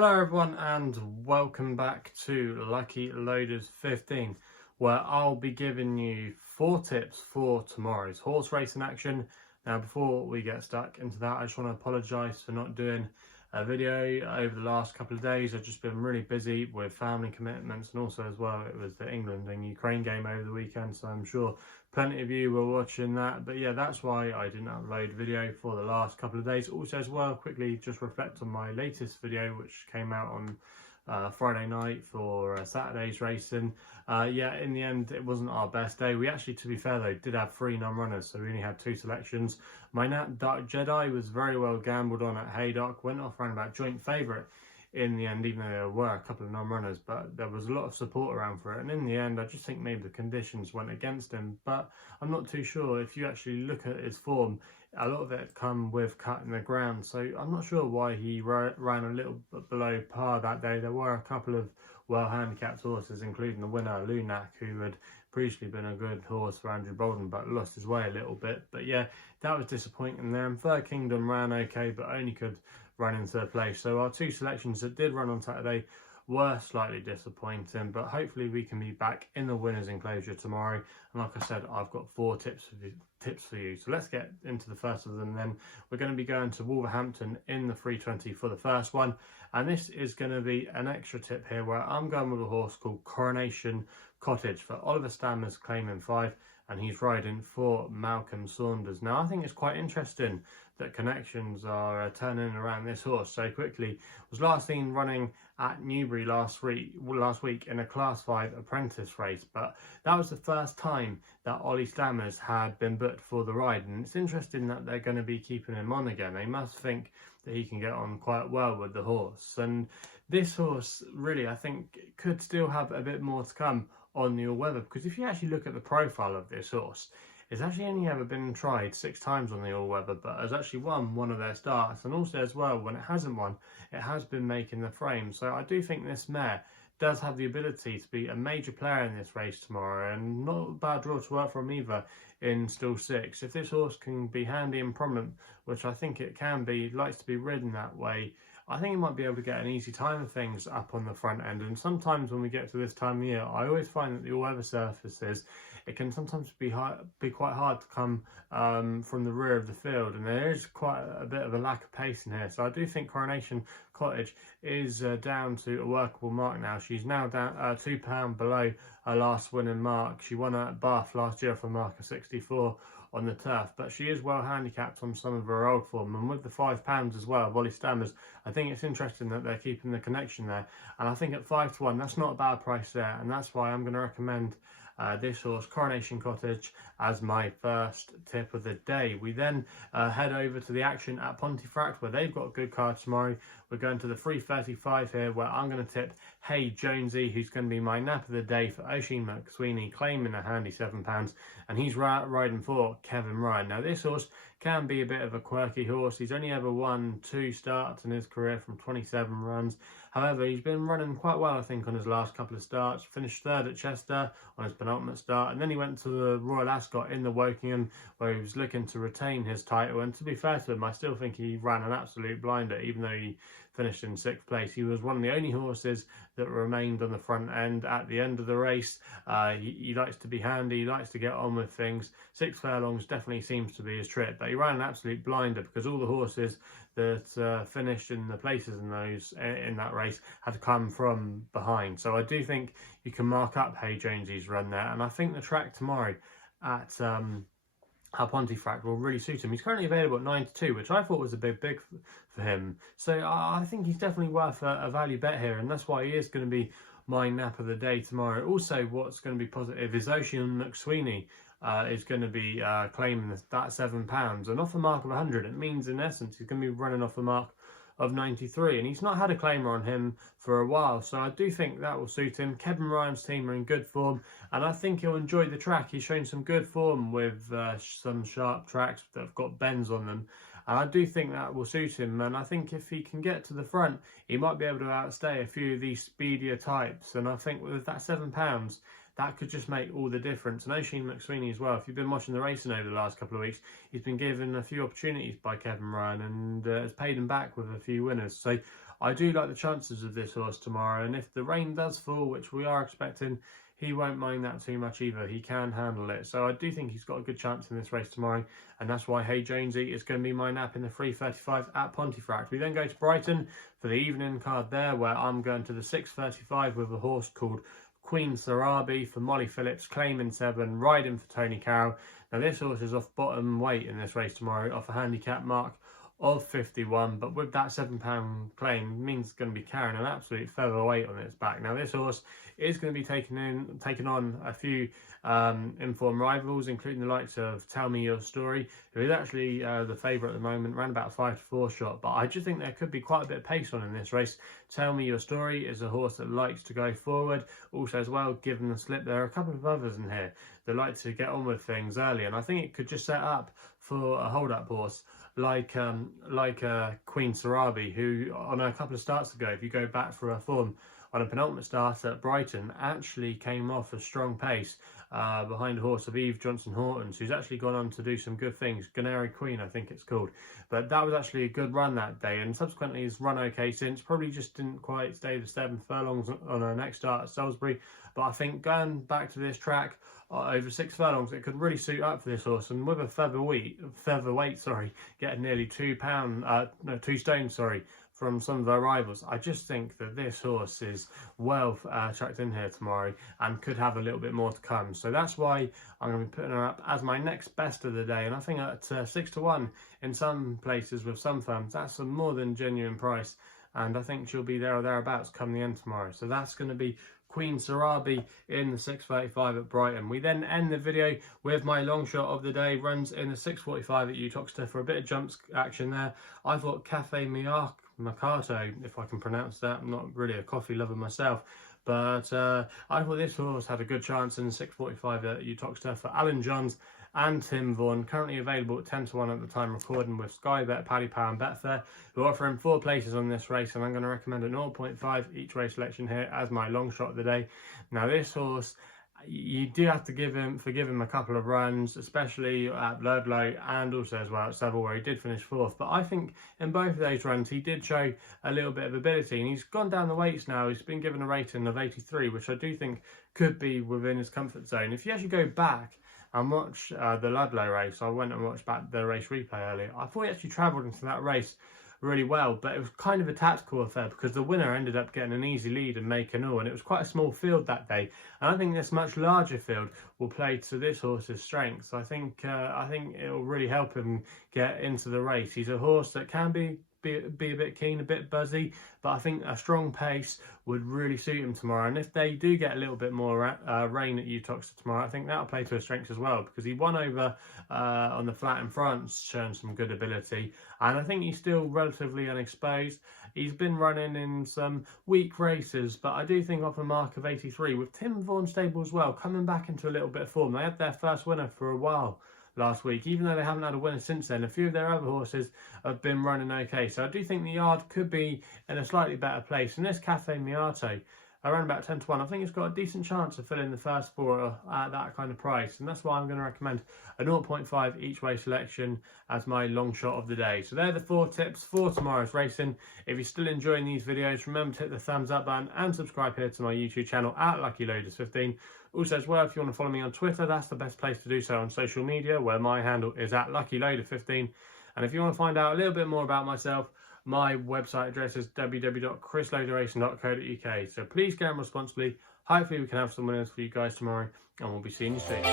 Hello everyone and welcome back to Lucky Loaders 15, where I'll be giving you 4 tips for tomorrow's horse racing action. Now before we get stuck into that, I just want to apologise for not doing a video over the last couple of days. I've just been really busy with family commitments, and also as well it was the England and Ukraine game over the weekend, so I'm sure plenty of you were watching that. But yeah, that's why I didn't upload video for the last couple of days. Also as well, quickly just reflect on my latest video which came out on Friday night for Saturday's racing. Yeah, in the end it wasn't our best day. We actually, to be fair though, did have 3 non-runners, so we only had 2 selections. My Nat Dark Jedi was very well gambled on at Haydock, went off around about joint favourite in the end, even though there were a couple of non-runners, but there was a lot of support around for it, and in the end I just think maybe the conditions went against him. But I'm not too sure. If you actually look at his form, a lot of it come with cutting the ground, so I'm not sure why he ran a little bit below par that day. There were a couple of well handicapped horses, including the winner Lunac, who had previously been a good horse for Andrew Bolden but lost his way a little bit. But yeah, that was disappointing there. And Third Kingdom ran okay, but only could run into the place. So our 2 selections that did run on Saturday were slightly disappointing, but hopefully we can be back in the winners enclosure tomorrow. And like I said, I've got 4 tips for you. So let's get into the first of them. Then we're going to be going to Wolverhampton in the 320 for the first one, and this is going to be an extra tip here where I'm going with a horse called Coronation Cottage for Oliver Stammer's claiming 5, and he's riding for Malcolm Saunders. Now I think it's quite interesting that connections are turning around this horse so quickly. Was last seen running at Newbury last week in a Class 5 apprentice race, but that was the first time that Ollie Stammers had been booked for the ride, and it's interesting that they're going to be keeping him on again. They must think that he can get on quite well with the horse, and this horse really, I think, could still have a bit more to come on the all-weather, because if you actually look at the profile of this horse, it's actually only ever been tried 6 times on the all-weather, but has actually won one of their starts, and also as well, when it hasn't won, it has been making the frame. So I do think this mare does have the ability to be a major player in this race tomorrow, and not a bad draw to work from either in still 6. If this horse can be handy and prominent, which I think it can be, likes to be ridden that way, I think it might be able to get an easy time of things up on the front end. And sometimes when we get to this time of year, I always find that the all-weather surfaces, it can sometimes be quite hard to come from the rear of the field, and there is quite a bit of a lack of pace in here. So I do think Coronation Cottage is down to a workable mark now. She's now down £2 below her last winning mark. She won at Bath last year for a mark of 64 on the turf, but she is well handicapped on some of her old form, and with the £5 as well of Ollie Stammers, I think it's interesting that they're keeping the connection there. And I think at 5 to 1, that's not a bad price there, and that's why I'm going to recommend this horse, Coronation Cottage, as my first tip of the day. We then head over to the action at Pontefract, where they've got a good card tomorrow. We're going to the 335 here, where I'm going to tip Hey Jonesy, who's going to be my nap of the day for Oisin McSweeney, claiming a handy £7, and he's riding for Kevin Ryan. Now this horse can be a bit of a quirky horse. He's only ever won 2 starts in his career from 27 runs. However, he's been running quite well, I think, on his last couple of starts. Finished 3rd at Chester on his penultimate start, and then he went to the Royal Ascot in the Wokingham, where he was looking to retain his title. And to be fair to him, I still think he ran an absolute blinder, even though he finished in 6th place. He was one of the only horses that remained on the front end at the end of the race. He likes to be handy, he likes to get on with things. 6 furlongs definitely seems to be his trip, but he ran an absolute blinder because all the horses that finished in the places in that race had to come from behind. So I do think you can mark up Hey Jonesy's run there, and I think the track tomorrow at Pontefract will really suit him. He's currently available at 9 to 2, which I thought was a bit big for him. So I think he's definitely worth a value bet here, and that's why he is going to be my nap of the day tomorrow. Also, what's going to be positive is Oisin McSweeney is going to be claiming that £7, and off a mark of 100. It means in essence he's going to be running off a mark of 93, and he's not had a claimer on him for a while, so I do think that will suit him. Kevin Ryan's team are in good form, and I think he'll enjoy the track. He's shown some good form with some sharp tracks that have got bends on them, and I do think that will suit him. And I think if he can get to the front, he might be able to outstay a few of these speedier types, and I think with that £7, that could just make all the difference. And Oisin McSweeney as well, if you've been watching the racing over the last couple of weeks, he's been given a few opportunities by Kevin Ryan and has paid him back with a few winners. So I do like the chances of this horse tomorrow, and if the rain does fall, which we are expecting, he won't mind that too much either. He can handle it. So I do think he's got a good chance in this race tomorrow, and that's why Hey Jonesy is going to be my nap in the 3:35 at Pontefract. We then go to Brighton for the evening card there, where I'm going to the 6:35 with a horse called Queen Sarabi for Molly Phillips, claiming 7, riding for Tony Carroll. Now this horse is off bottom weight in this race tomorrow, off a handicap mark of 51, but with that £7 claim means it's going to be carrying an absolute featherweight on its back. Now this horse is going to be taking on a few informed rivals, including the likes of Tell Me Your Story, who is actually the favourite at the moment, around about 5-4 shot, but I just think there could be quite a bit of pace on in this race. Tell Me Your Story is a horse that likes to go forward, also as well, given the slip. There are a couple of others in here that like to get on with things early, and I think it could just set up for a hold-up horse like Queen Sarabi, who on a couple of starts ago, if you go back for her form on a penultimate start at Brighton, actually came off a strong pace behind a horse of Eve Johnson-Hortons, who's actually gone on to do some good things. Canary Queen, I think it's called. But that was actually a good run that day, and subsequently has run okay since. Probably just didn't quite stay the 7 furlongs on her next start at Salisbury. But I think going back to this track over 6 furlongs, it could really suit up for this horse. And with a featherweight, getting nearly 2 stones, from some of their rivals, I just think that this horse is well chucked in here tomorrow and could have a little bit more to come. So that's why I'm going to be putting her up as my next best of the day. And I think at 6-1 in some places with some firms, that's a more than genuine price. And I think she'll be there or thereabouts come the end tomorrow. So that's going to be Queen Sarabi in the 6:35 at Brighton. We then end the video with my long shot of the day. Runs in the 6:45 at Uttoxeter for a bit of jumps action there. I thought Caffe Macchiato, if I can pronounce that. I'm not really a coffee lover myself, but I thought this horse had a good chance in the 6:45 at Uttoxeter for Alan Johns and Tim Vaughan, currently available at 10-1 at the time recording with SkyBet, Paddy and Betfair, who offer him 4 places on this race, and I'm going to recommend a 0.5 each way selection here as my long shot of the day. Now this horse, you do have to give him a couple of runs, especially at Ludlow and also as well at Seville, where he did finish 4th. But I think in both of those runs he did show a little bit of ability, and he's gone down the weights now. He's been given a rating of 83, which I do think could be within his comfort zone. If you actually go back and watch the Ludlow race, I went and watched back the race replay earlier, I thought he actually travelled into that race really well, but it was kind of a tactical affair because the winner ended up getting an easy lead and making all, and it was quite a small field that day, and I think this much larger field will play to this horse's strengths. I think it will really help him get into the race. He's a horse that can be a bit keen, a bit buzzy, but I think a strong pace would really suit him tomorrow. And if they do get a little bit more rain at Uttoxeter tomorrow, I think that'll play to his strengths as well, because he won over on the flat in France, showing some good ability, and I think he's still relatively unexposed. He's been running in some weak races, but I do think off a mark of 83 with Tim Vaughan stable as well, coming back into a little bit of form. They had their first winner for a while last week, even though they haven't had a winner since then. A few of their other horses have been running okay, so I do think the yard could be in a slightly better place. And this Caffe Macchiato, around about 10-1, I think it's got a decent chance of filling the first 4 at that kind of price, and that's why I'm going to recommend a 0.5 each way selection as my long shot of the day. So they're the 4 tips for tomorrow's racing. If you're still enjoying these videos, remember to hit the thumbs up button and subscribe here to my YouTube channel at LuckyLoaders15. Also as well, if you want to follow me on Twitter, that's the best place to do so on social media, where my handle is at LuckyLoader15. And if you want to find out a little bit more about myself, my website address is www.chrisloaderracing.co.uk. So please game responsibly. Hopefully we can have some winners for you guys tomorrow, and we'll be seeing you soon.